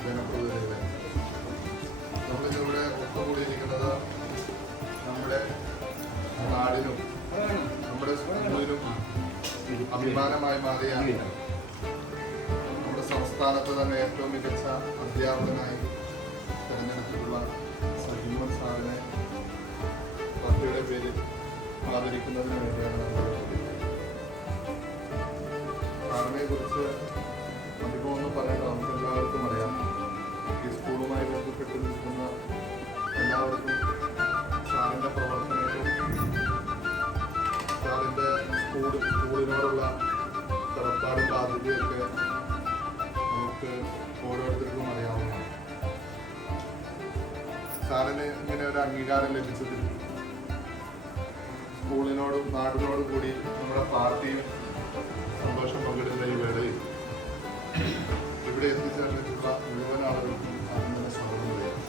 ജനപ്രതിനിധികളെ നമ്മളിന്നിവിടെ ഒത്തുകൂടിയിരിക്കുന്നത് നമ്മുടെ നാടിനും നമ്മുടെ സ്കൂളിനും അഭിമാനമായി മാറിയ നമ്മുടെ സംസ്ഥാനത്ത് തന്നെ ഏറ്റവും മികച്ച അധ്യാപകനായി തിരഞ്ഞെടുത്തിട്ടുള്ള സജീവൻ സാറിനെ പാർട്ടിയുടെ പേരിൽ ആദരിക്കുന്നതിന് വേണ്ടിയാണ് കുറിച്ച് അധികമൊന്നും പറയേണ്ട നമുക്ക് എല്ലാവർക്കും അറിയാം. ഈ സ്കൂളുമായി ബന്ധപ്പെട്ട് നിൽക്കുന്ന എല്ലാവർക്കും സാറിന്റെ പ്രവർത്തനങ്ങളും സാറിന്റെ സ്കൂൾ സ്കൂളിനോടുള്ള കടപ്പാടും ബാധ്യതയൊക്കെ നമുക്ക് ഓരോരുത്തർക്കും അറിയാവുന്നതാണ്. സാറിന് ഇങ്ങനെ ഒരു അംഗീകാരം ലഭിച്ചതിൽ സ്കൂളിനോടും നാടിനോടും കൂടി നമ്മുടെ പാർട്ടിയും സന്തോഷം പങ്കിടുന്ന ഈ വേളയിൽ ഇവിടെ എത്തിച്ചേർന്നിട്ടുള്ള മുഴുവൻ ആളുകൾക്കും തന്നെ സ്വാഗതം ചെയ്യാം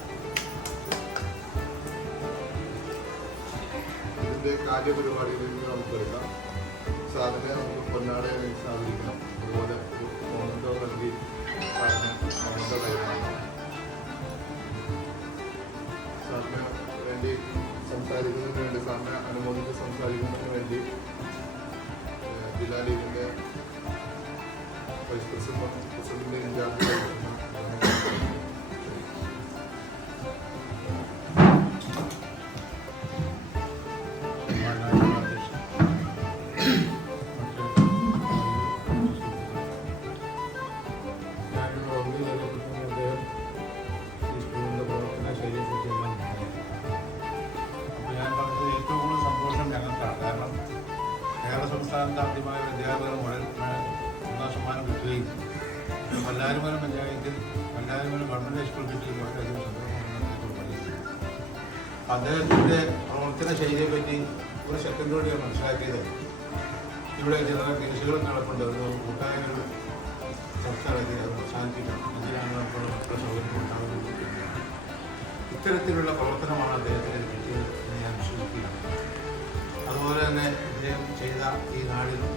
ഇതിന്റെ കാര്യപരിപാടികളിലേക്ക് നമുക്ക് എടുക്കാം സാറിനെ നമുക്ക് പൊന്നാടെ സാധിക്കണം അതുപോലെ ഒരു നൽകി സാറിന് വേണ്ടി സംസാരിക്കുന്നതിന് വേണ്ടി സാറിനെ അനുമോദിച്ച് സംസാരിക്കുന്നതിന് വേണ്ടി ജില്ലാ ലീഗിന്റെ വൈസ് പ്രസിഡന്റ് പ്രസിഡന്റ് ഇൻചാർജ് സംസ്ഥാനത്ത് മോഡൽ ഒരു ഒന്നാം സമ്മാനം കിട്ടുകയും മല്ലാരുമല പഞ്ചായത്തിൽ മല്ലാരുമല ഗവൺമെന്റ് സ്കൂൾ കിട്ടിയ വളരെയധികം അദ്ദേഹത്തിന്റെ പ്രവർത്തന ശൈലിയെ പറ്റി ഒരു സെക്കൻഡോട് ഞാൻ മനസ്സിലാക്കിയത് ഇവിടെ ചില കേസുകൾ നടപ്പുണ്ട്. അത് കൂട്ടായ്മകൾ നടത്തി അത് അവസാനിപ്പിക്കണം എന്തിനാണ് നമ്മൾ സൗകര്യം ഉണ്ടാകുന്നത്. ഇത്തരത്തിലുള്ള പ്രവർത്തനമാണ് അദ്ദേഹത്തിന് കിട്ടിയത് എന്ന് ഞാൻ വിശ്വസിക്കുകയാണ്. അതുപോലെ തന്നെ അദ്ദേഹം ചെയ്ത ഈ നാടിനും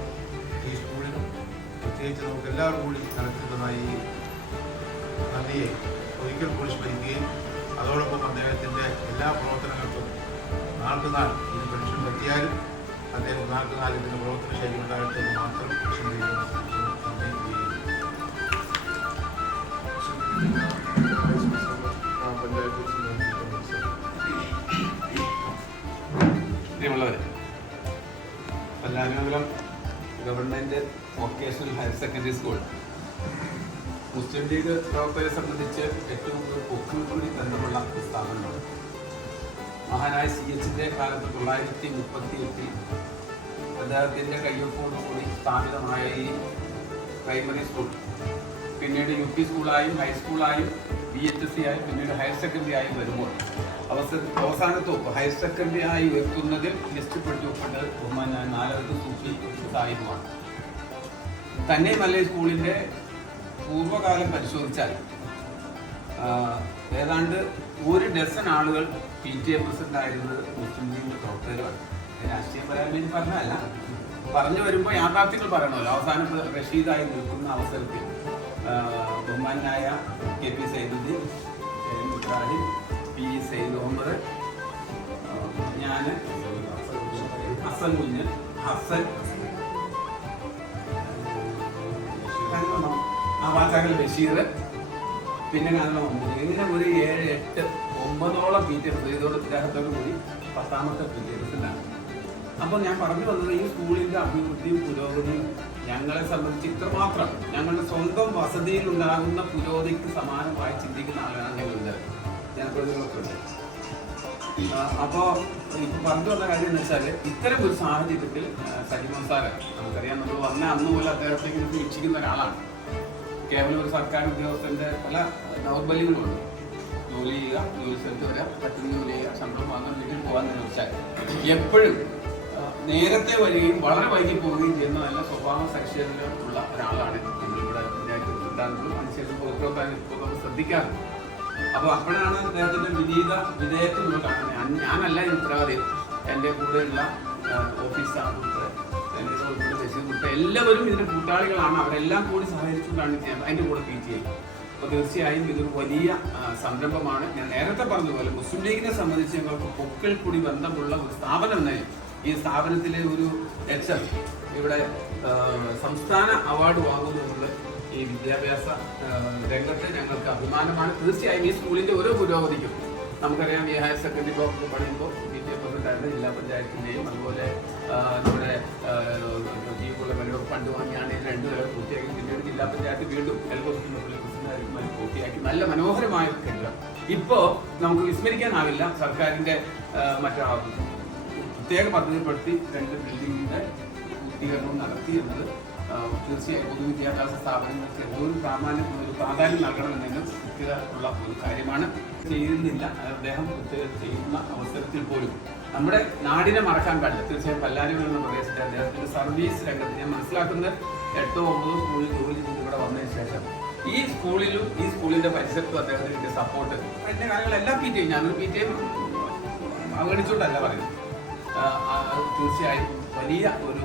ഈ സ്കൂളിനും പ്രത്യേകിച്ച് നമുക്ക് എല്ലാവർക്കും കൂടി നടത്തുന്ന ഈ നന്ദിയെ ഒരിക്കൽ കൂടി സ്മരിക്കുകയും അതോടൊപ്പം അദ്ദേഹത്തിന്റെ എല്ലാ പ്രവർത്തനങ്ങൾക്കും നാൾക്ക് നാൾ ഇത് പെൻഷൻ പറ്റിയാലും അദ്ദേഹം നാൾക്ക് നാൾ ഇതിന്റെ പ്രവർത്തന ശൈലി ഉണ്ടായിട്ടെന്ന് മാത്രം ചിന്തിക്കുന്നു സെക്കൻഡറി സ്കൂൾ മുസ്ലിം ലീഗ് പ്രവർത്തകരെ സംബന്ധിച്ച് ഏറ്റവും കൂടുതൽ പൊക്കിൾക്കൂടി ബന്ധമുള്ള സ്ഥാപനമാണ്. മഹാനായ സി എച്ചിന്റെ കാലത്ത് തൊള്ളായിരത്തി മുപ്പത്തി എട്ടിൽ അദ്ദേഹത്തിന്റെ കയ്യൊപ്പോടുകൂടി സ്ഥാപിതമായ ഈ പ്രൈമറി സ്കൂൾ പിന്നീട് യു പി സ്കൂളായും ഹൈസ്കൂളായും ബി എച്ച് എസ് സി ആയും പിന്നീട് ഹയർ സെക്കൻഡറി ആയും വരുമ്പോൾ അവസര അവസാനത്തോ ഹയർ സെക്കൻഡറി ആയി ഉയർത്തുന്നതിൽ ലിസ്റ്റ് ഒപ്പിട്ടത് ബഹുമാനായ നാലാമത് സൂഫി സാഹിബുമാണ്. തന്നെയുമല്ല നല്ല സ്കൂളിന്റെ പൂർവകാലം പരിശോധിച്ചാൽ ഏതാണ്ട് ഒരു ഡസൻ ആളുകൾ പി ടി എ പ്രസിഡന്റ് ആയിരുന്നത് മുസ്ലിം ലീഗിന്റെ പ്രവർത്തകരാണ് രാഷ്ട്രീയം പരാമയം പറഞ്ഞതല്ല. പറഞ്ഞു വരുമ്പോൾ യാഥാർത്ഥ്യങ്ങൾ പറയണമല്ലോ. അവസാനം റഷീദായി നിൽക്കുന്ന അവസരത്തിൽ ബഹുമാനായ K P Saidudheen Ibrahim P Said Omar ഞാൻ ഹസൻ കുഞ്ഞ് ഹസൻ ആ വാച്ചാക്കൽ ബഷീർ പിന്നെ ഇങ്ങനെ ഒരു ഏഴ് എട്ട് ഒമ്പതോളം ടീച്ചേഴ്സ് ഇതോടെ ഇദ്ദേഹത്തോട് കൂടി പത്താമത്തെ ടീച്ചേഴ്സിലാണ് അപ്പോൾ ഞാൻ പറഞ്ഞു വന്നത് ഈ സ്കൂളിന്റെ അഭിവൃദ്ധിയും പുരോഗതിയും ഞങ്ങളെ സംബന്ധിച്ച് ഇത്രമാത്രം ഞങ്ങളുടെ സ്വന്തം വസതിയിൽ ഉണ്ടാകുന്ന പുരോഗതിക്ക് സമാനമായി ചിന്തിക്കുന്ന ആളാണ് ഞങ്ങളുടെ ജനപ്രതിനിധികളൊക്കെ ഉണ്ട് അപ്പോ ഇപ്പൊ പറഞ്ഞു വന്ന കാര്യം എന്ന് വെച്ചാൽ ഇത്തരം ഒരു സാഹചര്യത്തിൽ സജിമോൻ സാറ് നമുക്കറിയാം നമ്മൾ വന്ന അന്ന് പോലെ അദ്ദേഹത്തെ ഇങ്ങനെ ഒരാളാണ്. കേവലം ഒരു സർക്കാർ ഉദ്യോഗസ്ഥന്റെ പല ദൗർബല്യങ്ങളുണ്ട്. ജോലി ചെയ്യുക ജോലി സ്ഥലത്ത് വരാം പറ്റുന്ന ജോലി ചെയ്യുക ശമ്പളം വാങ്ങാൻ വീട്ടിൽ പോകാൻ ചോദിച്ചാൽ എപ്പോഴും നേരത്തെ വരികയും വളരെ വൈകി പോവുകയും ചെയ്യുന്ന നല്ല സ്വഭാവ സവിശേഷതയുള്ള ഒരാളാണ് നമ്മളിവിടെ പഞ്ചായത്ത് പ്രധാനത്തിലും അനുശേഷം പൊതുപ്രവർത്തനം ശ്രദ്ധിക്കാറുണ്ട്. അപ്പോൾ അപ്പോഴാണ് അദ്ദേഹത്തിന്റെ വിനീത വിധേയത്വം നമ്മൾ കാണുന്നത് ഞാൻ- ഞാനല്ല ഉത്തരവാദി. എന്റെ കൂടെയുള്ള ഓഫീസ് സ്റ്റാഫ് ഉൾപ്പെടെ സെനിറ്റർ ഉൾപ്പെടെ എല്ലാവരും ഇതിന്റെ കൂട്ടാളികളാണ്. അവരെല്ലാം കൂടി സഹകരിച്ചുകൊണ്ടാണ് ചെയ്യുന്നത് അതിന്റെ കൂടെ പി ജി അപ്പോൾ തീർച്ചയായും ഇതൊരു വലിയ സംരംഭമാണ്. ഞാൻ നേരത്തെ പറഞ്ഞതുപോലെ മുസ്ലിം ലീഗിനെ സംബന്ധിച്ച് ഞങ്ങൾക്ക് പൊക്കിൽ കൂടി ബന്ധമുള്ള ഒരു സ്ഥാപനം തന്നെ ഈ സ്ഥാപനത്തിലെ ഒരു എച്ച് ഇവിടെ സംസ്ഥാന അവാർഡ് വാങ്ങുന്നതുകൊണ്ട് ഈ വിദ്യാഭ്യാസ രംഗത്ത് ഞങ്ങൾക്ക് അഭിമാനമാണ്. തീർച്ചയായും ഈ സ്കൂളിന്റെ ഓരോ പുരോഗതിക്കും നമുക്കറിയാം ഈ ഹയർ സെക്കൻഡറി ബ്ലോക്ക് പണിയുമ്പോൾ പ്രസിഡന്റായിരുന്നു ജില്ലാ പഞ്ചായത്തിന്റെയും അതുപോലെ നമ്മുടെ ജീവുള്ള വെള്ളൂർ ഫണ്ട് വാങ്ങിയാണെങ്കിൽ രണ്ട് രണ്ടുപേരെ പൂർത്തിയാക്കി. പിന്നീട് ജില്ലാ പഞ്ചായത്ത് വീണ്ടും അത് പൂർത്തിയാക്കി. നല്ല മനോഹരമായ കെട്ടിടം. ഇപ്പോൾ നമുക്ക് വിസ്മരിക്കാനാവില്ല സർക്കാരിന്റെ മറ്റാ പ്രത്യേക പദ്ധതിപ്പെടുത്തി രണ്ട് ബിൽഡിങ്ങിന്റെ പൂർത്തീകരണം നടത്തി എന്നത്. തീർച്ചയായും പൊതുവിദ്യാഭ്യാസ സ്ഥാപനങ്ങൾക്ക് ഒരു പ്രാധാന്യം ഒരു പ്രാധാന്യം നൽകണമെന്നതിന് കൃത്യതയുള്ള ഒരു കാര്യമാണ്. ചെയ്യുന്നില്ല. അദ്ദേഹം ചെയ്യുന്ന അവസരത്തിൽ പോലും. നമ്മുടെ നാടിനെ മറക്കാൻ പാടില്ല. തീർച്ചയായും പല്ലാരി എന്ന പ്രദേശത്തെ അദ്ദേഹത്തിന്റെ സർവീസ് രംഗത്ത് ഞാൻ മനസ്സിലാക്കുന്നത് എട്ടോ ഒമ്പതോ സ്കൂളിൽ ജോലി ചെയ്ത് ഇവിടെ വന്നതിന് ശേഷം ഈ സ്കൂളിലും ഈ സ്കൂളിന്റെ പരിസരത്തും അദ്ദേഹത്തിന് കിട്ടിയ സപ്പോർട്ട്. അതിന്റെ കാര്യങ്ങളെല്ലാം എല്ലാ പി ടി എയും ഞാനൊരു പി ടി എം അവഗണിച്ചുകൊണ്ടല്ല പറയുന്നത്. തീർച്ചയായും വലിയ ഒരു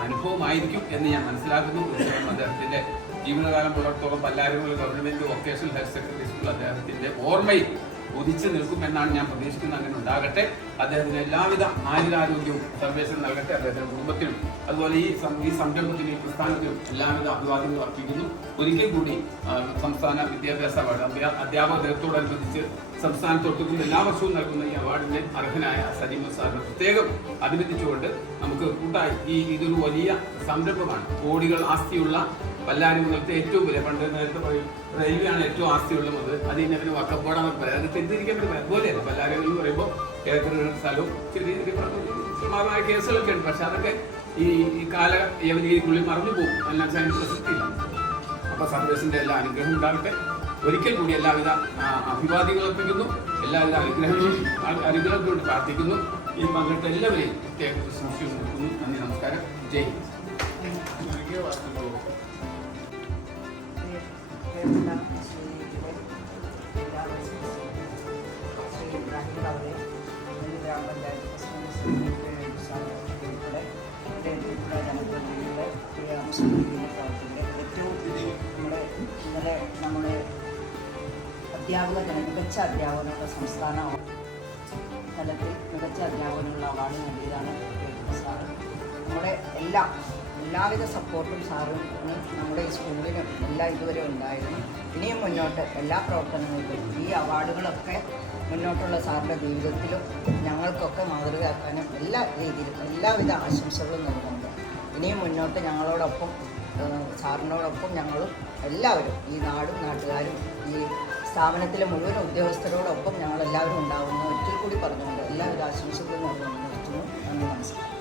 അനുഭവമായിരിക്കും എന്ന് ഞാൻ മനസ്സിലാക്കുന്നു. തീർച്ചയായും അദ്ദേഹത്തിന്റെ ജീവിതകാലം പുലർത്തോളം പല്ലാരും government vocational higher secondary school അദ്ദേഹത്തിന്റെ ഓർമ്മയിൽ ഉദിച്ചു നിൽക്കുമെന്നാണ് ഞാൻ പ്രതീക്ഷിക്കുന്നത്. അങ്ങനെ ഉണ്ടാകട്ടെ. അദ്ദേഹത്തിന് എല്ലാവിധ ആയുരാരോഗ്യവും സന്ദേശം നൽകട്ടെ. അദ്ദേഹത്തിന്റെ കുടുംബത്തിനും അതുപോലെ ഈ ഈ സംരംഭത്തിനും ഈ പ്രസ്ഥാനത്തിനും എല്ലാവിധ അഭിവാദ്യങ്ങളും അർപ്പിക്കുന്നു. ഒരിക്കൽ കൂടി സംസ്ഥാന വിദ്യാഭ്യാസ അവാർഡ് അധ്യാ- അധ്യാപക ദിനത്തോടനുബന്ധിച്ച് സംസ്ഥാനത്തൊട്ടുക്കുന്ന എല്ലാ വർഷവും നൽകുന്ന ഈ അവാർഡിന്റെ അർഹനായ സലീമ സാറിനെ പ്രത്യേകം അഭിനന്ദിച്ചുകൊണ്ട് നമുക്ക് കൂട്ടായി ഈ ഇതൊരു വലിയ സംരംഭമാണ്. കോടികൾ ആസ്തിയുള്ള പല്ലാരി മുതലത്തെ ഏറ്റവും വലിയ പണ്ട് നേരത്തെ പറയും റെയിൽവേ ആണ് ഏറ്റവും മുതൽ. അത് ഇനി പിന്നെ വക്കപ്പാടാന്ന് പറയാം. അത് തെറ്റിരിക്കാൻ പറ്റും അതുപോലെയല്ല പല്ലാരികൾ എന്ന് പറയുമ്പോൾ ഏക്കറുകൾ സ്ഥലവും ചെറിയ ചെറിയ സുമാരമായ കേസുകളൊക്കെ ഉണ്ട്. പക്ഷെ അതൊക്കെ ഈ ഈ കാല യവനിക്കുള്ളിൽ മറന്നു പോകും. എല്ലാം അതിന് പ്രസക്തിയില്ല അപ്പൊ സർവീസിന്റെ എല്ലാ അനുഗ്രഹം ഉണ്ടാകട്ടെ. ഒരിക്കൽ കൂടി എല്ലാവിധ അഭിവാദ്യങ്ങൾ അർപ്പിക്കുന്നു. എല്ലാവിധ അനുഗ്രഹങ്ങളും അനുഗ്രഹം കൊണ്ട് പ്രാർത്ഥിക്കുന്നു. ഈ പങ്കെടുത്ത എല്ലാവരെയും പ്രത്യേക ശുശ്രൂഷ കൊടുക്കുന്നു നന്ദി നമസ്കാരം. ജയ് ഹിന്ദ്. മുസ്ലിം ഏറ്റവും നമ്മുടെ ഇന്നലെ നമ്മുടെ അധ്യാപക ദിനം മികച്ച അധ്യാപകനുള്ള സംസ്ഥാന തലത്തിൽ മികച്ച അധ്യാപകനുള്ള അവാർഡ് നേടിയതാണ് സാറ്. നമ്മുടെ എല്ലാ എല്ലാവിധ സപ്പോർട്ടും സാറും നമ്മുടെ സ്കൂളിനും എല്ലാം ഇതുവരെ ഉണ്ടായിരുന്നു ഇനിയും മുന്നോട്ട് എല്ലാ പ്രവർത്തനങ്ങളിലും ഈ അവാർഡുകളൊക്കെ മുന്നോട്ടുള്ള സാറിന്റെ ജീവിതത്തിലും ഞങ്ങൾക്കൊക്കെ മാതൃകയാക്കാനും എല്ലാ രീതിയിലും എല്ലാവിധ ആശംസകളും നൽകുന്നുണ്ട് ഇനിയും മുന്നോട്ട് ഞങ്ങളോടൊപ്പം സാറിനോടൊപ്പം ഞങ്ങളും എല്ലാവരും ഈ നാടും നാട്ടുകാരും ഈ സ്ഥാപനത്തിലെ മുഴുവൻ ഉദ്യോഗസ്ഥരോടൊപ്പം ഞങ്ങളെല്ലാവരും ഉണ്ടാകുന്നു ഒരിക്കൽ കൂടി പറഞ്ഞുകൊണ്ട് എല്ലാവിധ ആശംസകളും നൽകുന്നു നന്ദി നമസ്കാരം.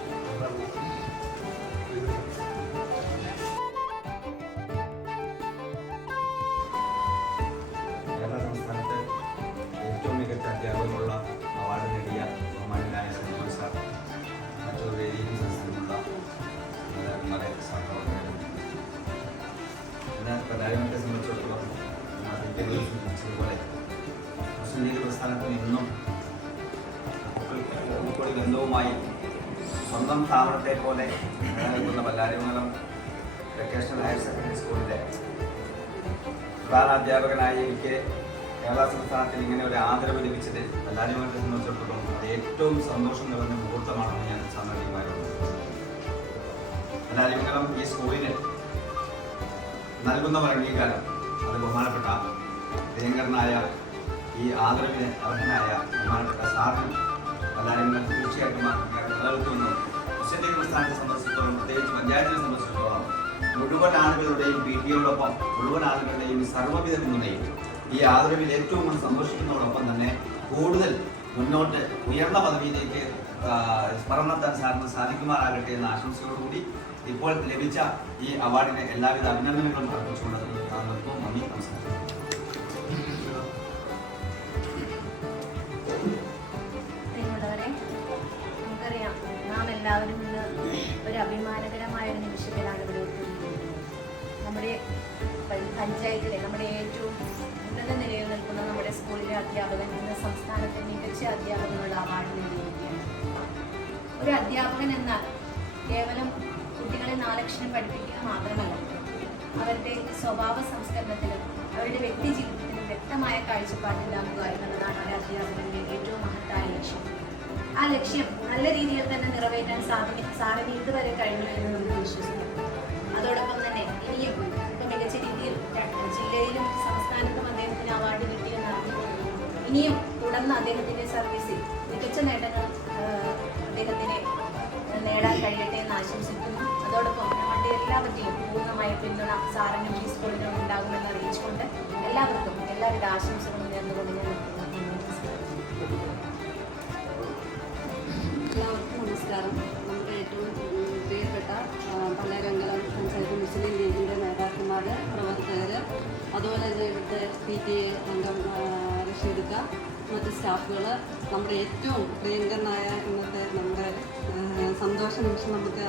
സ്ഥാപനത്തെ പോലെ നിലനിൽക്കുന്ന പല്ലാരിമംഗലം വെക്കേഷണൽ ഹയർ സെക്കൻഡറി സ്കൂളിലെ പ്രധാന അധ്യാപകനായി എനിക്ക് കേരള സംസ്ഥാനത്തിൽ ഇങ്ങനെ ഒരു ആദരവ് ലഭിച്ചത് പല്ലാരിമംഗലത്തെ സംബന്ധിച്ചിടത്തോളം അത് ഏറ്റവും സന്തോഷം നിറഞ്ഞ മുഹൂർത്തമാണെന്ന് ഞാൻ സമ്മതിക്കുമായിരുന്നു പല്ലാരിമംഗലം ഈ സ്കൂളിന് നൽകുന്ന അംഗീകാരം അത് ബഹുമാനപ്പെട്ട പ്രിയങ്കരനായ ഈ ആദരവിന് അർഹനായ ബഹുമാനപ്പെട്ട സാറിനും എല്ലാവരും തീർച്ചയായിട്ടും ആ ലീഗ് പ്രസ്ഥാനത്തെ സംബന്ധിച്ചിടത്തോളം പ്രത്യേകിച്ച് പഞ്ചായത്തിനെ സംബന്ധിച്ചിടത്തോളം മുഴുവൻ ആളുകളുടെയും പി ടി എയോടൊപ്പം മുഴുവൻ ആളുകളുടെയും സർവവിധ പിന്തുണയും ഈ ആദരവിൽ ഏറ്റവും കൂടുതൽ സന്തോഷിക്കുന്നതോടൊപ്പം തന്നെ കൂടുതൽ മുന്നോട്ട് ഉയർന്ന പദവിയിലേക്ക് സ്മരണത്താൻ സാറിന് സാധിക്കുമാറാകട്ടെ എന്ന ആശംസയോടുകൂടി ഇപ്പോൾ ലഭിച്ച ഈ അവാർഡിന് എല്ലാവിധ അഭിനന്ദനങ്ങളും അർപ്പിച്ചുകൊണ്ട് പഞ്ചായത്തിലെ നമ്മുടെ ഏറ്റവും ഉന്നത നിലയിൽ നിൽക്കുന്ന നമ്മുടെ സ്കൂളിലെ അധ്യാപകൻ ഇന്ന് സംസ്ഥാനത്തെ മികച്ച അധ്യാപകനുള്ള അവാർഡ് നേടിയിരിക്കുകയാണ്. ഒരു അധ്യാപകൻ എന്നാൽ കേവലം കുട്ടികളെ നാലക്ഷരം പഠിപ്പിക്കുക മാത്രമല്ല അവരുടെ സ്വഭാവ സംസ്കരണത്തിലും അവരുടെ വ്യക്തി ജീവിതത്തിലും വ്യക്തമായ കാഴ്ചപ്പാടുണ്ടാക്കുക എന്നുള്ളതാണ് ഒരു അധ്യാപകന്റെ ഏറ്റവും മഹത്തായ ലക്ഷ്യം. ആ ലക്ഷ്യം നല്ല രീതിയിൽ തന്നെ നിറവേറ്റാൻ സാധിക്കും സാറിന് ഇതുവരെ കഴിഞ്ഞു എന്ന് നമുക്ക് വിശ്വസിക്കുന്നു. അതോടൊപ്പം ഇനിയും തുടർന്ന് അദ്ദേഹത്തിന്റെ സർവീസിൽ മികച്ച നേട്ടങ്ങൾ അദ്ദേഹത്തിന് നേടാൻ കഴിയട്ടെ എന്ന് ആശംസിക്കുന്നു. അതോടൊപ്പം ഞങ്ങളുടെ എല്ലാവരുടെയും പൂർണമായ പിന്തുണ സാറിനും ഈ സ്കൂളിനും ഉണ്ടാകുമെന്ന് അറിയിച്ചുകൊണ്ട് എല്ലാവർക്കും എല്ലാവരുടെ ആശംസകളും നേർന്നുകൊണ്ട് ഞാൻ സ്റ്റാഫുകൾ നമ്മുടെ ഏറ്റവും പ്രിയങ്കരനായ ഇന്നത്തെ നമ്മുടെ സന്തോഷ നിമിഷം നമുക്ക്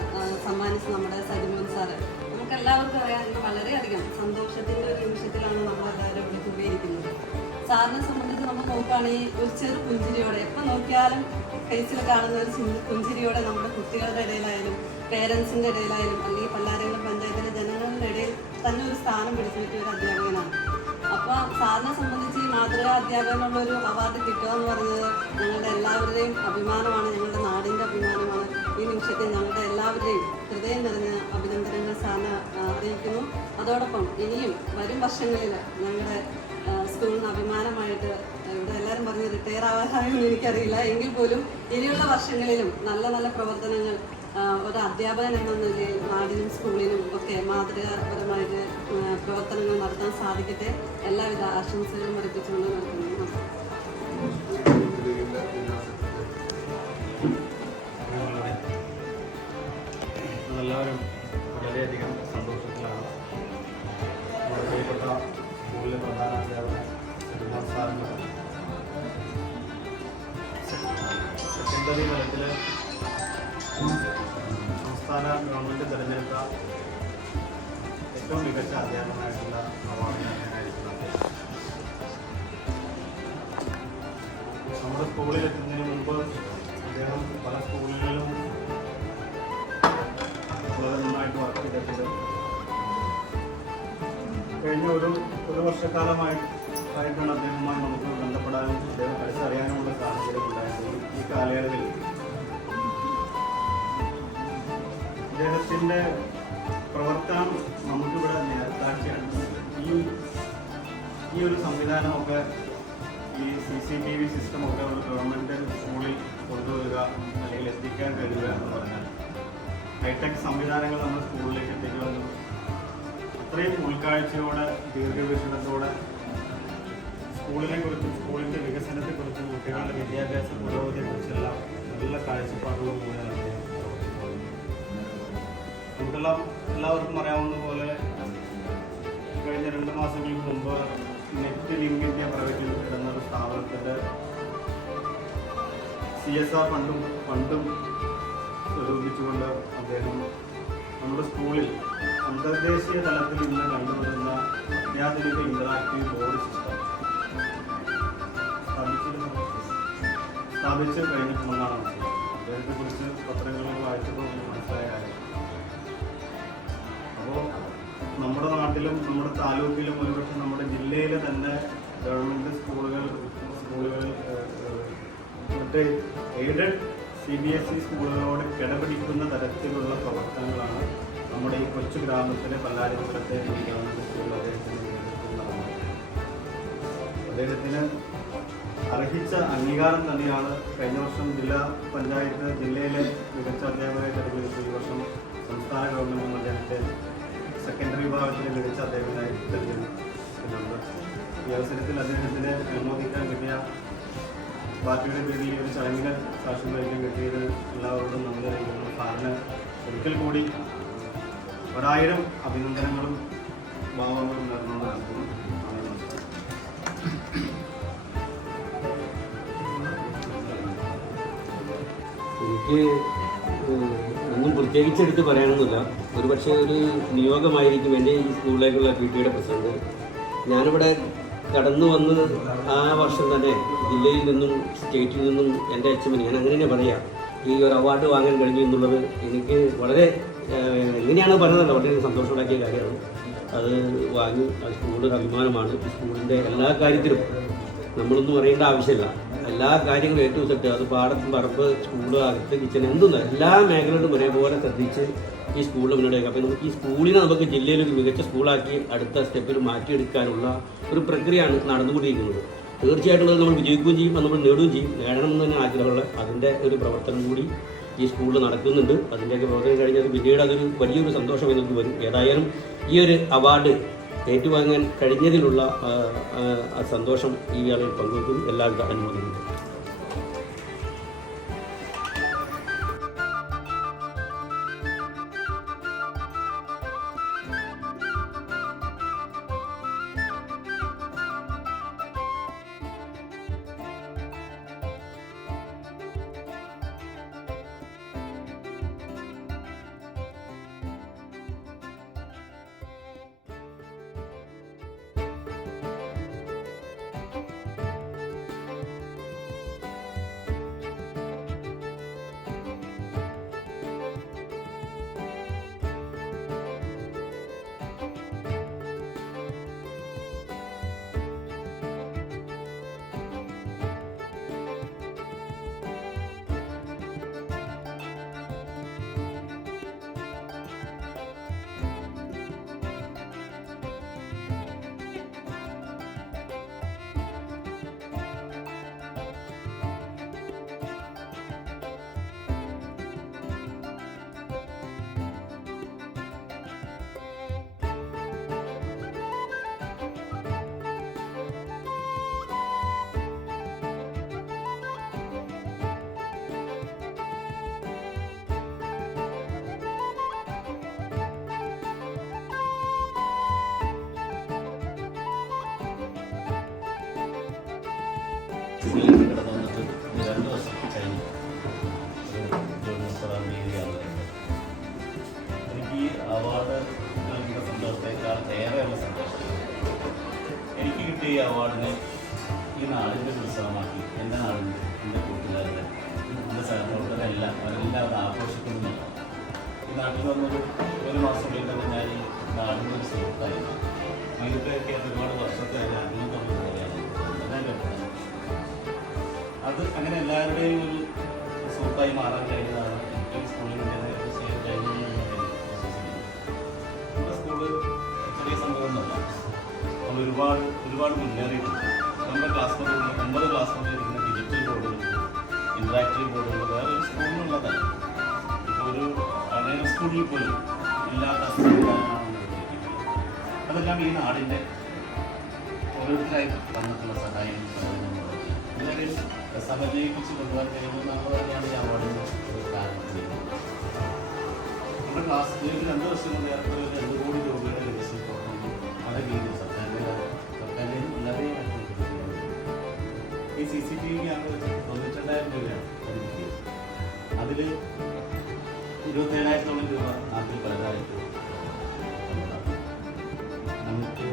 സമ്മാനിച്ച് നമ്മുടെ സജിമോൻ സാറ്. നമുക്ക് എല്ലാവർക്കും അറിയാം വളരെയധികം സന്തോഷത്തിന്റെ ഒരു നിമിഷത്തിലാണ് നമ്മൾ ഇവിടെ കൂടിയിരിക്കുന്നത്. സാറിനെ സംബന്ധിച്ച് നമ്മൾ നോക്കുകയാണെങ്കിൽ ഒരു ചെറു പുഞ്ചിരിയോടെ എപ്പോൾ നോക്കിയാലും ഫേസിൽ കാണുന്ന ഒരു പുഞ്ചിരിയോടെ നമ്മുടെ കുട്ടികളുടെ ഇടയിലായാലും പേരൻസിന്റെ ഇടയിലായാലും അല്ലെങ്കിൽ പല്ലാരങ്ങളും പഞ്ചായത്തിലെ ജനങ്ങളുടെ ഇടയിൽ തന്നെ ഒരു സ്ഥാനം പിടിച്ചു പറ്റിയ ഒരു അധ്യാപകനാണ്. അപ്പോൾ സാറിനെ സംബന്ധിച്ച് മാതൃകാ അധ്യാപകനുള്ള ഒരു അവാർഡ് കിട്ടുക എന്ന് പറഞ്ഞത് ഞങ്ങളുടെ എല്ലാവരുടെയും അഭിമാനമാണ് ഞങ്ങളുടെ നാടിന്റെ അഭിമാനമാണ്. ഈ നിമിഷത്തിൽ ഞങ്ങളുടെ എല്ലാവരുടെയും ഹൃദയം നിറഞ്ഞ അഭിനന്ദനങ്ങൾ സാറിന് അറിയിക്കുന്നു. അതോടൊപ്പം ഇനിയും വരും വർഷങ്ങളിൽ ഞങ്ങളുടെ സ്കൂളിന് അഭിമാനമായിട്ട് ഇവിടെ എല്ലാവരും പറഞ്ഞ് റിട്ടയർ ആവാനായെന്ന് എനിക്കറിയില്ല. എങ്കിൽ പോലും ഇനിയുള്ള വർഷങ്ങളിലും നല്ല നല്ല പ്രവർത്തനങ്ങൾ ഒരു അധ്യാപകൻ എന്ന നിലയിൽ നാടിനും സ്കൂളിനും ഒക്കെ മാതൃകാപരമായിട്ട് പ്രവർത്തനങ്ങൾ നടത്താൻ സാധിക്കട്ടെ. എല്ലാവിധ ആശംസകളും അർപ്പിച്ചുകൊണ്ട് നടത്തുന്നു എല്ലാവരും വളരെയധികം സന്തോഷത്തിലാണ്. നമ്മുടെ പ്രിയപ്പെട്ട സ്കൂളിലെ പ്രധാന അധ്യാപകൻ സാറിന് സെക്കൻഡറി തലത്തിൽ സംസ്ഥാന ഗവൺമെന്റ് തിരഞ്ഞെടുത്ത ഏറ്റവും മികച്ച അധ്യാപകനായിട്ടുള്ള അവാർഡ് നേടാനായിരിക്കും അദ്ദേഹം നമ്മുടെ സ്കൂളിൽ എത്തുന്നതിന് മുമ്പ് അദ്ദേഹം പല സ്കൂളുകളിലും വളരെ നന്നായിട്ട് വർക്ക് ചെയ്തിട്ടുണ്ട്. കഴിഞ്ഞ ഒരു ഒരു വർഷക്കാലമായി ആയിട്ടാണ് അദ്ദേഹവുമായി നമുക്ക് ബന്ധപ്പെടാനും അദ്ദേഹം അടുത്തറിയാനുമുള്ള സാഹചര്യം ഉണ്ടായത് ഈ കാലയളവിൽ. അദ്ദേഹത്തിന്റെ പ്രവർത്തനം നമുക്കിവിടെ നേരത്താഴ്ചയാണ് ഈ ഈ ഒരു സംവിധാനമൊക്കെ ഈ സി സി ടി വി സിസ്റ്റമൊക്കെ ഒരു ഗവൺമെന്റ് സ്കൂളിൽ കൊണ്ടുവരിക അല്ലെങ്കിൽ എത്തിക്കാൻ കഴിയുക എന്ന് പറഞ്ഞാൽ ഹൈടെക് സംവിധാനങ്ങൾ നമ്മൾ സ്കൂളിലേക്ക് എത്തിക്കുമെന്നും അത്രയും ഉൾക്കാഴ്ചയോടെ ദീർഘവീക്ഷണത്തോടെ സ്കൂളിനെക്കുറിച്ചും സ്കൂളിന്റെ വികസനത്തെക്കുറിച്ചും കുട്ടികളുടെ വിദ്യാഭ്യാസ പുരോഗതിയെക്കുറിച്ചെല്ലാം നല്ല കാഴ്ചപ്പാടുകളും കൂടെ നമുക്കെല്ലാം എല്ലാവർക്കും അറിയാവുന്ന പോലെ കഴിഞ്ഞ രണ്ട് മാസങ്ങൾക്ക് മുമ്പ് net link India private limited എന്നൊരു സ്ഥാപനത്തിന്റെ സി എസ് ആർ ഫണ്ടും ഫണ്ടും സ്വരൂപിച്ചുകൊണ്ട് അദ്ദേഹം നമ്മുടെ സ്കൂളിൽ അന്തർദേശീയ തലത്തിൽ ഇന്ന് കണ്ടുവരുന്ന അത്യാധുനിക ഇന്ററാക്റ്റീവ് ബോർഡ് സിസ്റ്റം സ്ഥാപിച്ചു കഴിഞ്ഞിട്ടുണ്ടെന്നാണ് അദ്ദേഹത്തെ കുറിച്ച് പത്രങ്ങളിൽ വായിച്ചപ്പോൾ മനസ്സിലായ കാര്യം. നമ്മുടെ നാട്ടിലും നമ്മുടെ താലൂക്കിലും ഒരുപക്ഷെ നമ്മുടെ ജില്ലയിലെ തന്നെ ഗവൺമെന്റ് സ്കൂളുകൾ സ്കൂളുകൾ മറ്റ് aided C B S E സ്കൂളുകളോട് കിടപിടിക്കുന്ന തരത്തിലുള്ള പ്രവർത്തനങ്ങളാണ് നമ്മുടെ ഈ കൊച്ചു ഗ്രാമത്തിലെ പല്ലാരിപുരത്തെ ഗവൺമെന്റ് സ്കൂൾ അദ്ദേഹത്തിന് അദ്ദേഹത്തിന് അർഹിച്ച അംഗീകാരം തന്നെയാണ് കഴിഞ്ഞ വർഷം ജില്ലാ പഞ്ചായത്ത് ജില്ലയിലെ മികച്ച അധ്യാപകരെ തെരഞ്ഞെടുത്ത്. ഈ വർഷം സംസ്ഥാന ഗവൺമെന്റ് അദ്ദേഹത്തെ സെക്കൻഡറി വിഭാഗത്തിൽ മികച്ച അദ്ദേഹത്തിനായി തെരഞ്ഞെടുക്കുന്നുണ്ട് ഈ അവസരത്തിൽ അദ്ദേഹത്തിന് അനുമോദിക്കാൻ കിട്ടിയ പാർട്ടിയുടെ പേരിൽ ഈ ഒരു ചടങ്ങിന് സാക്ഷ്യം വഹിക്കാൻ കിട്ടിയത് എല്ലാവരോടും അറിയിക്കുന്നു. സാറിന് ഒരിക്കൽ കൂടി ഒരായിരം അഭിനന്ദനങ്ങളും ഭാവങ്ങളും നമസ്കാരം. എനിക്ക് ഒന്നും പ്രത്യേകിച്ചെടുത്ത് പറയാനൊന്നുമില്ല. ഒരുപക്ഷെ ഒരു നിയോഗമായിരിക്കും എന്റെ ഈ സ്കൂളിലേക്കുള്ള പി ടിയുടെ പ്രസിഡന്റ്. ഞാനിവിടെ കടന്നു വന്ന് ആ വർഷം തന്നെ ജില്ലയിൽ നിന്നും സ്റ്റേറ്റിൽ നിന്നും എന്റെ അച്ഛൻ ഞാൻ അങ്ങനെ തന്നെ പറയാം. ഈ ഒരു അവാർഡ് വാങ്ങാൻ കഴിഞ്ഞു എന്നുള്ളത് എനിക്ക് വളരെ എങ്ങനെയാണ് പറയുന്നത് വളരെ സന്തോഷമുണ്ടാക്കിയ കാര്യമാണ്. അത് വാങ്ങി അത് സ്കൂളിന്റെ അഭിമാനമാണ്. സ്കൂളിന്റെ എല്ലാ കാര്യത്തിലും നമ്മളൊന്നും അറിയേണ്ട ആവശ്യമില്ല. എല്ലാ കാര്യങ്ങളും ഏറ്റവും സെറ്റ് അത് പാടത്തും പറമ്പ് സ്കൂൾ അകത്ത് കിച്ചൺ എന്തും എല്ലാ മേഖലകളും ഒരേപോലെ ശ്രദ്ധിച്ച് ഈ സ്കൂളിൽ മുന്നോട്ടേക്ക് അപ്പോൾ നമുക്ക് ഈ സ്കൂളിനെ നമുക്ക് ജില്ലയിൽ ഒരു മികച്ച സ്കൂളാക്കി അടുത്ത സ്റ്റെപ്പിൽ മാറ്റിയെടുക്കാനുള്ള ഒരു പ്രക്രിയയാണ് നടന്നുകൊണ്ടിരിക്കുന്നത്. തീർച്ചയായിട്ടും നമ്മൾ വിജയിക്കുകയും ചെയ്യും അത് നമ്മൾ നേടുകയും ചെയ്യും. നേടണമെന്ന് തന്നെ ആഗ്രഹമുള്ള അതിന്റെ ഒരു പ്രവർത്തനം കൂടി ഈ സ്കൂളിൽ നടക്കുന്നുണ്ട്. അതിന്റെയൊക്കെ പ്രവർത്തനം കഴിഞ്ഞാൽ പിന്നീട് അതൊരു വലിയൊരു സന്തോഷം എന്നൊക്കെ വരും. ഏതായാലും ഈ ഒരു അവാർഡ് ഏറ്റുവാങ്ങാൻ കഴിഞ്ഞതിലുള്ള സന്തോഷം ഈ വേളയിൽ പങ്കുവെക്കും എല്ലാവിധ അനുമോദനവും സിവിലിൽ കിടന്നു വന്നിട്ട് രണ്ട് ദിവസം കഴിഞ്ഞു എനിക്ക് ഈ അവാർഡ് നൽകുന്ന സന്തോഷത്തേക്കാൾ ഏറെയുള്ള സന്തോഷം എനിക്ക് കിട്ടിയ ഈ അവാർഡിനെ ഈ നാടിന്റെ ഉത്സവമാക്കി എന്റെ നാടിന്റെ എന്റെ കൂട്ടുകാരുടെ എന്റെ സഹപ്രവർത്തകരെല്ലാം അവരെല്ലാം അത് ആഘോഷിക്കുന്നുണ്ട് ഈ നാട്ടിൽ വന്നൊരു അങ്ങനെ എല്ലാവരുടെയും ഒരു സുഹൃത്തായി മാറാൻ കഴിഞ്ഞതാണ് ഏറ്റവും സ്കൂളിൽ നമ്മുടെ സ്കൂൾ ചെറിയ സംഭവമൊന്നുമല്ല. നമ്മൾ ഒരുപാട് ഒരുപാട് മുന്നേറിയിട്ടുണ്ട്. നമ്മുടെ ക്ലാസ് ഒമ്പത് ക്ലാസ് ഇരിക്കുന്ന ഡിജിറ്റൽ ബോർഡുകൾ ഇൻട്രാക്റ്റീവ് ബോർഡുകൾ വേറെ ഒരു സ്കൂളിനുള്ളതല്ല ഇപ്പോൾ ഒരു പഴയ സ്കൂളിൽ പോലും ഇല്ലാത്ത. അതെല്ലാം ഈ നാടിന്റെ ഓരോരുത്തരായി വന്നിട്ടുള്ള സഹായം എല്ലാവരെയും സമന്വയിപ്പിച്ച് കൊണ്ടുപോകാൻ കഴിയുമെന്നുള്ളത് തന്നെയാണ് ഈ അവിടെ നമ്മുടെ ക്ലാസ് ഒരു രണ്ട് വർഷം കൊണ്ട് ഏറെക്കുറെ ഒരു രണ്ട് കോടി രൂപയുടെ വികസന പ്രവർത്തനങ്ങൾ പല രീതിയിൽ സർക്കാരിന്റെ സർക്കാരിന്റെ വളരെ ഈ C C T V camera വെച്ച് തൊണ്ണൂറ്റിരണ്ടായിരം രൂപയാണ് അതിൽ ഇരുപത്തേഴായിരത്തോളം രൂപ നാട്ടിൽ പലതായിട്ട് നമുക്ക്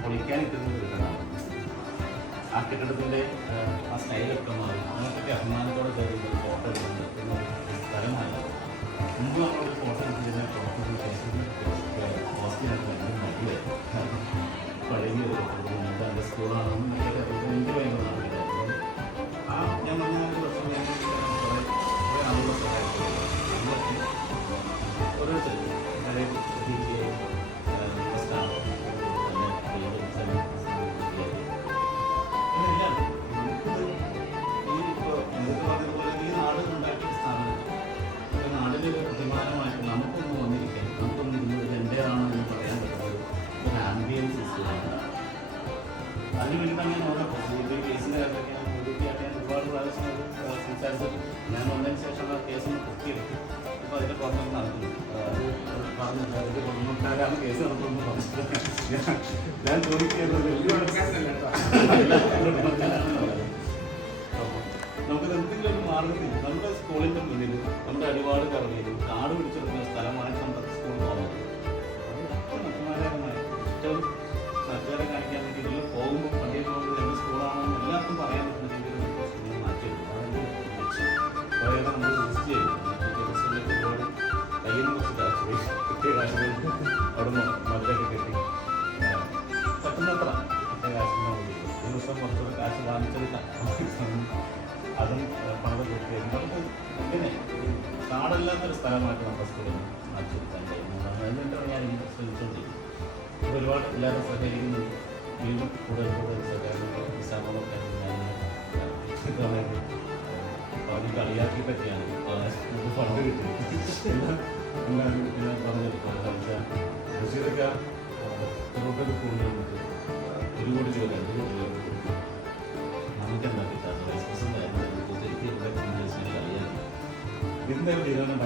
പൊളിക്കാൻ കിട്ടുന്നത് കിട്ടണം ആ കെട്ടിടത്തിന്റെ ആ സ്റ്റൈലൊക്കെ മാറി അങ്ങനത്തെ അഭിമാനത്തോടെ കയറി ഫോട്ടോ എടുക്കുന്ന പറ്റുന്ന ഒരു സ്ഥലമാണ്. മുമ്പ് നമ്മളൊരു ഫോട്ടോ എടുത്തിരുന്ന ഫോട്ടോ ഹോസ്റ്റലിനൊക്കെ മടിയായിരുന്നു. കെട്ടിടം എന്റെ സ്കൂളാണെന്നും. എനിക്ക് ഭയങ്കര നാട്ടിലായിരുന്നു ആ ഞാൻ പറഞ്ഞ ഒരു വർഷം ഞാൻ കുറേ ആളുകളെ സഹായിച്ചു ഓരോരുത്തരും കാശുകൾക്ക് അവിടെ നിന്ന് മതിലൊക്കെ കെട്ടി പറ്റുന്നത്ര കിട്ടിയ കാശിനെ കൂടി ദിവസം കുറച്ചുകൂടെ കാശ് വാങ്ങിച്ചെടുക്കാം അതും പണിത് കൊടുക്കുകയായിരുന്നു നമുക്ക് ഇതിനെ കാടല്ലാത്തൊരു സ്ഥലമായിട്ട് നമ്മുടെ സ്കൂളിൽ മാറ്റി തന്നെ ഞാൻ എനിക്ക് ശ്രമിച്ചുകൊണ്ടിരിക്കുന്നത് ഒരുപാട് എല്ലാവരും സഹകരിക്കുന്നു വീണ്ടും കൂടുതൽ കൂടുതൽ സഹകരണങ്ങളും വിസാമങ്ങളൊക്കെ ഞാൻ പറഞ്ഞു കളിയാക്കി പറ്റിയാണ്. അത് പണ്ട് കിട്ടി. എല്ലാം ഞാൻ കാരണം വെച്ചാൽ ബഷീറൊക്കെ തൊണ്ണൂറ്റൊക്കെ സ്കൂളിൽ ഒരു കോടി രൂപ രണ്ട് കോടി കൊടുത്തു. നമുക്കെന്താ കിട്ടാത്തത് വൈസ് പ്രസിഡന്റ് അറിയാം എന്തായാലും തീരുമാനം